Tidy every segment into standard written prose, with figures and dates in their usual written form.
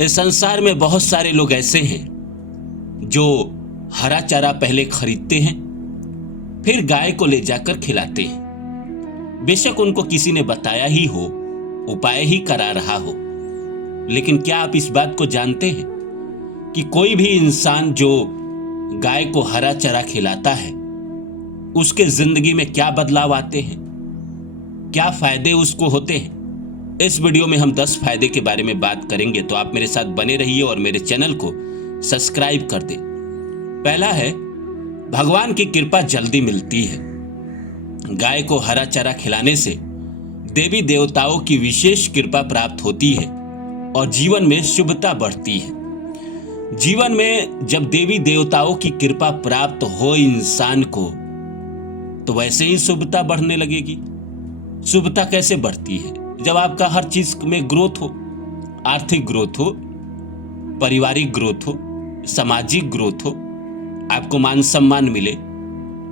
इस संसार में बहुत सारे लोग ऐसे हैं जो हरा चारा पहले खरीदते हैं, फिर गाय को ले जाकर खिलाते हैं। बेशक उनको किसी ने बताया ही हो, उपाय ही करा रहा हो, लेकिन क्या आप इस बात को जानते हैं कि कोई भी इंसान जो गाय को हरा चारा खिलाता है, उसके जिंदगी में क्या बदलाव आते हैं, क्या फायदे उसको होते हैं? इस वीडियो में हम 10 फायदे के बारे में बात करेंगे, तो आप मेरे साथ बने रहिए और मेरे चैनल को सब्सक्राइब कर दें। पहला है, भगवान की कृपा जल्दी मिलती है। गाय को हरा चारा खिलाने से देवी देवताओं की विशेष कृपा प्राप्त होती है और जीवन में शुभता बढ़ती है। जीवन में जब देवी देवताओं की कृपा प्राप्त हो इंसान को, तो वैसे ही शुभता बढ़ने लगेगी। शुभता कैसे बढ़ती है? जब आपका हर चीज में ग्रोथ हो, आर्थिक ग्रोथ हो, पारिवारिक ग्रोथ हो, सामाजिक ग्रोथ हो, आपको मान सम्मान मिले,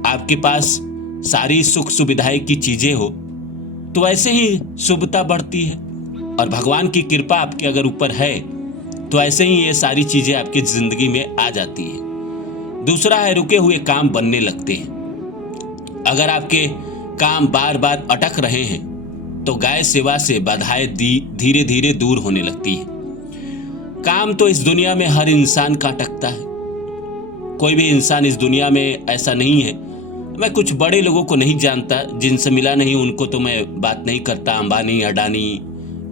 आपके पास सारी सुख सुविधाएं की चीजें हो, तो ऐसे ही शुभता बढ़ती है। और भगवान की कृपा आपके अगर ऊपर है तो ऐसे ही ये सारी चीजें आपकी जिंदगी में आ जाती है। दूसरा है, रुके हुए काम बनने लगते हैं। अगर आपके काम बार बार अटक रहे हैं तो गाय सेवा से बाधाएं धीरे धीरे दूर होने लगती है। काम तो इस दुनिया में हर इंसान का अटकता है। कोई भी इंसान इस दुनिया में ऐसा नहीं है। मैं कुछ बड़े लोगों को नहीं जानता, जिनसे मिला नहीं उनको तो मैं बात नहीं करता। अंबानी, अडानी,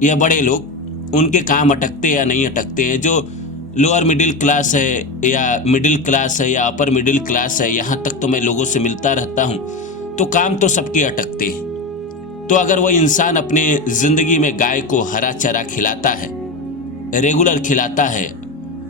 ये बड़े लोग, उनके काम अटकते या नहीं अटकते हैं। जो लोअर मिडिल क्लास है या मिडिल क्लास है या अपर मिडिल क्लास है, यहाँ तक तो मैं लोगों से मिलता रहता हूँ, तो काम तो सबके अटकते हैं। तो अगर वह इंसान अपने जिंदगी में गाय को हरा चारा खिलाता है, रेगुलर खिलाता है,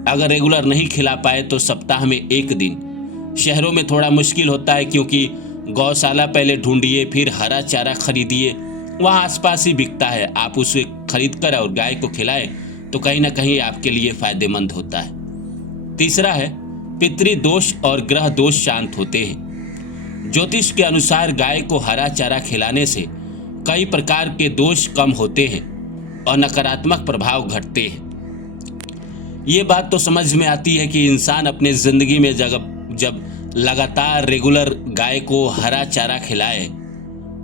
अगर रेगुलर नहीं खिला पाए तो सप्ताह में एक दिन। शहरों में थोड़ा मुश्किल होता है क्योंकि गौशाला पहले ढूंढिए, फिर हरा चारा खरीदिए, वहाँ आसपास ही बिकता है। आप उसे खरीद कर और गाय को खिलाएं तो कहीं ना कहीं आपके लिए फायदेमंद होता है। तीसरा है, पितृदोष और ग्रह दोष शांत होते हैं। ज्योतिष के अनुसार गाय को हरा चारा खिलाने से कई प्रकार के दोष कम होते हैं और नकारात्मक प्रभाव घटते हैं। ये बात तो समझ में आती है कि इंसान अपने जिंदगी में जब लगातार रेगुलर गाय को हरा चारा खिलाए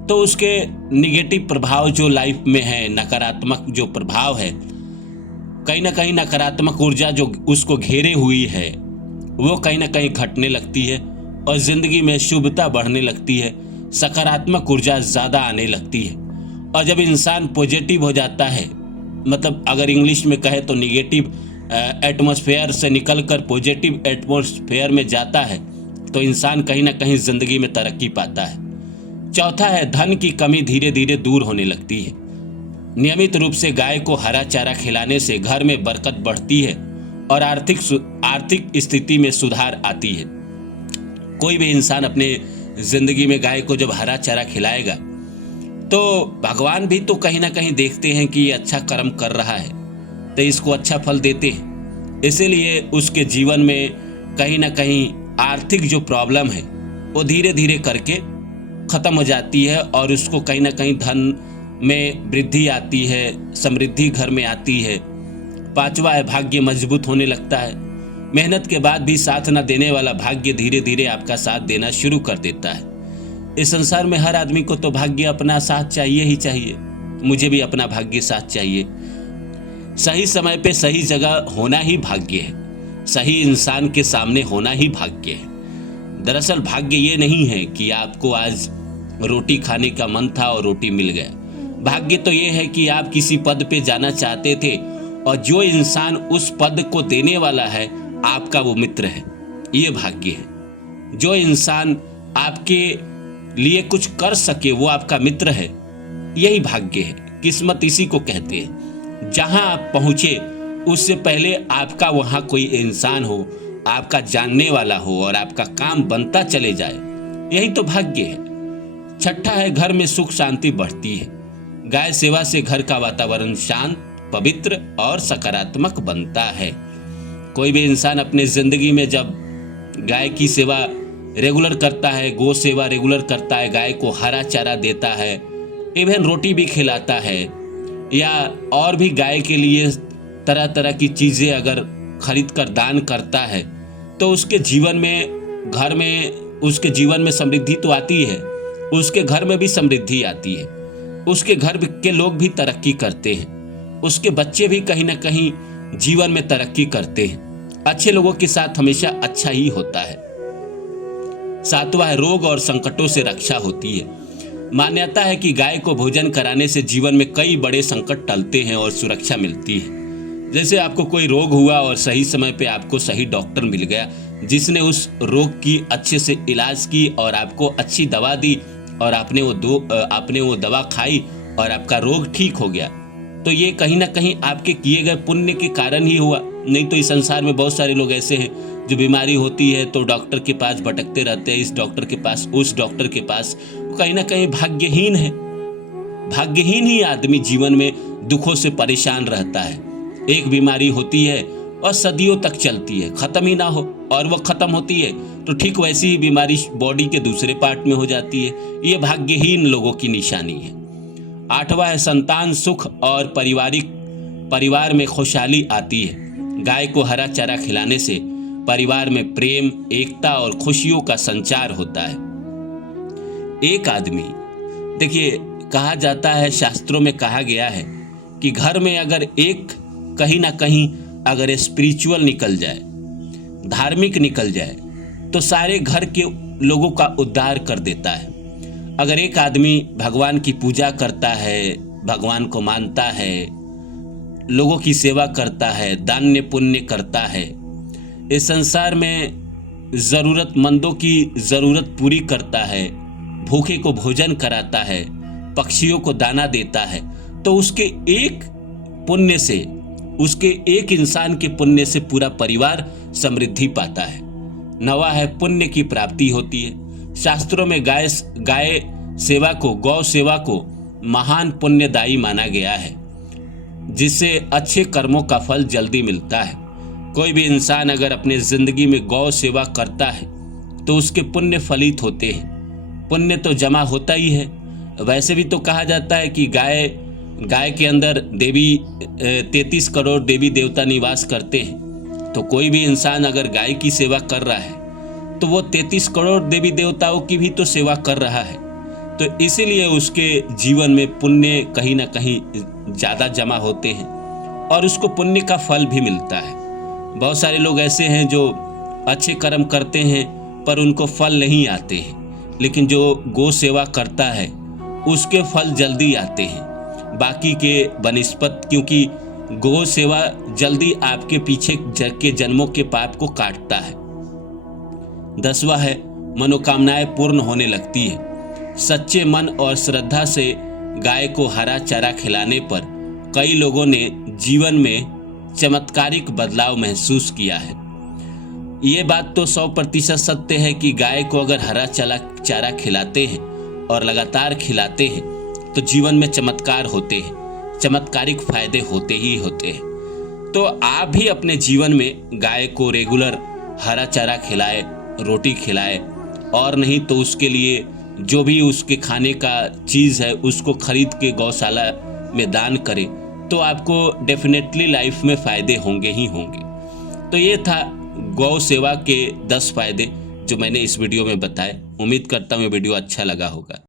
तो उसके निगेटिव प्रभाव जो लाइफ में है, नकारात्मक जो प्रभाव है, कहीं ना कहीं नकारात्मक ऊर्जा जो उसको घेरे हुई है वो कहीं ना कहीं घटने लगती है और जिंदगी में शुभता बढ़ने लगती है, सकारात्मक ऊर्जा ज़्यादा आने लगती है। और जब इंसान पॉजिटिव हो जाता है, मतलब अगर इंग्लिश में कहे तो निगेटिव एटमॉस्फेयर से निकलकर पॉजिटिव एटमॉस्फेयर में जाता है, तो इंसान कहीं ना कहीं ज़िंदगी में तरक्की पाता है। चौथा है, धन की कमी धीरे धीरे दूर होने लगती है। नियमित रूप से गाय को हरा चारा खिलाने से घर में बरकत बढ़ती है और आर्थिक स्थिति में सुधार आती है। कोई भी इंसान अपने जिंदगी में गाय को जब हरा चारा खिलाएगा तो भगवान भी तो कहीं ना कहीं देखते हैं कि ये अच्छा कर्म कर रहा है, तो इसको अच्छा फल देते हैं। इसीलिए उसके जीवन में कहीं ना कहीं आर्थिक जो प्रॉब्लम है वो धीरे धीरे करके ख़त्म हो जाती है और उसको कहीं ना कहीं धन में वृद्धि आती है, समृद्धि घर में आती है। पांचवा है, भाग्य मजबूत होने लगता है। मेहनत के बाद भी साथ न देने वाला भाग्य धीरे धीरे आपका साथ देना शुरू कर देता है। इस संसार में हर आदमी को तो भाग्य अपना साथ चाहिए ही चाहिए। मुझे भी अपना भाग्य साथ चाहिए। सही समय पे सही जगह होना ही भाग्य है। सही इंसान के सामने होना ही भाग्य है। दरअसल भाग्य ये नहीं है कि आपको आज रोटी खाने का मन था और रोटी मिल गया। भाग्य तो ये है कि आप किसी पद पे जाना चाहते थे और जो इंसान उस पद को देने वाला है आपका वो मित्र है, ये भाग्य है। जो इंसान आपके लिए कुछ कर सके वो आपका मित्र है, यही भाग्य है। किस्मत इसी को कहते हैं। जहां आप पहुंचे उससे पहले आपका वहां कोई इंसान हो, आपका जानने वाला हो और आपका काम बनता चले जाए, यही तो भाग्य है। छठा है, घर में सुख शांति बढ़ती है। गाय सेवा से घर का वातावरण शांत, पवित्र और सकारात्मक बनता है। कोई भी इंसान अपने जिंदगी में जब गाय की सेवा रेगुलर करता है, गौ सेवा रेगुलर करता है, गाय को हरा चारा देता है, इवन रोटी भी खिलाता है, या और भी गाय के लिए तरह तरह की चीज़ें अगर खरीद कर दान करता है तो उसके जीवन में, घर में, उसके जीवन में समृद्धि तो आती है, उसके घर में भी समृद्धि आती है, उसके घर के लोग भी तरक्की करते हैं, उसके बच्चे भी कहीं ना कहीं जीवन में तरक्की करते हैं। अच्छे लोगों के साथ हमेशा अच्छा ही होता है। सातवां है, रोग और संकटों से रक्षा होती है। मान्यता है कि गाय को भोजन कराने से जीवन में कई बड़े संकट टलते हैं और सुरक्षा मिलती है। जैसे आपको कोई रोग हुआ और सही समय पे आपको सही डॉक्टर मिल गया जिसने उस रोग की अच्छे से इलाज की और आपको अच्छी दवा दी और आपने वो दवा खाई और आपका रोग ठीक हो गया, तो ये कहीं ना कहीं आपके किए गए पुण्य के कारण ही हुआ। नहीं तो इस संसार में बहुत सारे लोग ऐसे हैं जो बीमारी होती है तो डॉक्टर के पास भटकते रहते हैं, इस डॉक्टर के पास, उस डॉक्टर के पास। कहीं ना कहीं भाग्यहीन है। भाग्यहीन ही आदमी जीवन में दुखों से परेशान रहता है। एक बीमारी होती है और सदियों तक चलती है, खत्म ही ना हो, और वो खत्म होती है तो ठीक वैसी ही बीमारी बॉडी के दूसरे पार्ट में हो जाती है। ये भाग्यहीन लोगों की निशानी है। आठवां है, संतान सुख और परिवार में खुशहाली आती है। गाय को हरा चारा खिलाने से परिवार में प्रेम, एकता और खुशियों का संचार होता है। एक आदमी, देखिए कहा जाता है, शास्त्रों में कहा गया है कि घर में अगर एक कहीं ना कहीं अगर स्पिरिचुअल निकल जाए, धार्मिक निकल जाए, तो सारे घर के लोगों का उद्धार कर देता है। अगर एक आदमी भगवान की पूजा करता है, भगवान को मानता है, लोगों की सेवा करता है, दान पुण्य करता है, इस संसार में ज़रूरतमंदों की ज़रूरत पूरी करता है, भूखे को भोजन कराता है, पक्षियों को दाना देता है, तो उसके एक पुण्य से, उसके एक इंसान के पुण्य से पूरा परिवार समृद्धि पाता है। नवा है, पुण्य की प्राप्ति होती है। शास्त्रों में गाय सेवा को, गौ सेवा को महान पुण्यदायी माना गया है, जिससे अच्छे कर्मों का फल जल्दी मिलता है। कोई भी इंसान अगर अपने जिंदगी में गौ सेवा करता है तो उसके पुण्य फलित होते हैं। पुण्य तो जमा होता ही है। वैसे भी तो कहा जाता है कि गाय के अंदर 33 करोड़ देवी देवता निवास करते हैं। तो कोई भी इंसान अगर गाय की सेवा कर रहा है तो वो 33 करोड़ देवी देवताओं की भी तो सेवा कर रहा है। तो इसीलिए उसके जीवन में पुण्य कहीं ना कहीं ज़्यादा जमा होते हैं और उसको पुण्य का फल भी मिलता है। बहुत सारे लोग ऐसे हैं जो अच्छे कर्म करते हैं पर उनको फल नहीं आते हैं, लेकिन जो गौ सेवा करता है उसके फल जल्दी आते हैं बाकी के बनिस्पत, क्योंकि गौ सेवा जल्दी आपके पीछे के जन्मों के पाप को काटता है। 10वां है, मनोकामनाएं पूर्ण होने लगती है। सच्चे मन और श्रद्धा से गाय को हरा चारा खिलाने पर कई लोगों ने जीवन में चमत्कारिक बदलाव महसूस किया है। ये बात तो 100% सत्य है कि गाय को अगर हरा चारा खिलाते हैं और लगातार खिलाते हैं तो जीवन में चमत्कार होते हैं, चमत्कारिक फायदे होते ही होते हैं। तो आप भी अपने जीवन में गाय को रेगुलर हरा चारा खिलाए, रोटी खिलाए, और नहीं तो उसके लिए जो भी उसके खाने का चीज़ है उसको खरीद के गौशाला में दान करें, तो आपको डेफिनेटली लाइफ में फ़ायदे होंगे ही होंगे। तो ये था गौ सेवा के 10 फायदे जो मैंने इस वीडियो में बताए। उम्मीद करता हूँ ये वीडियो अच्छा लगा होगा।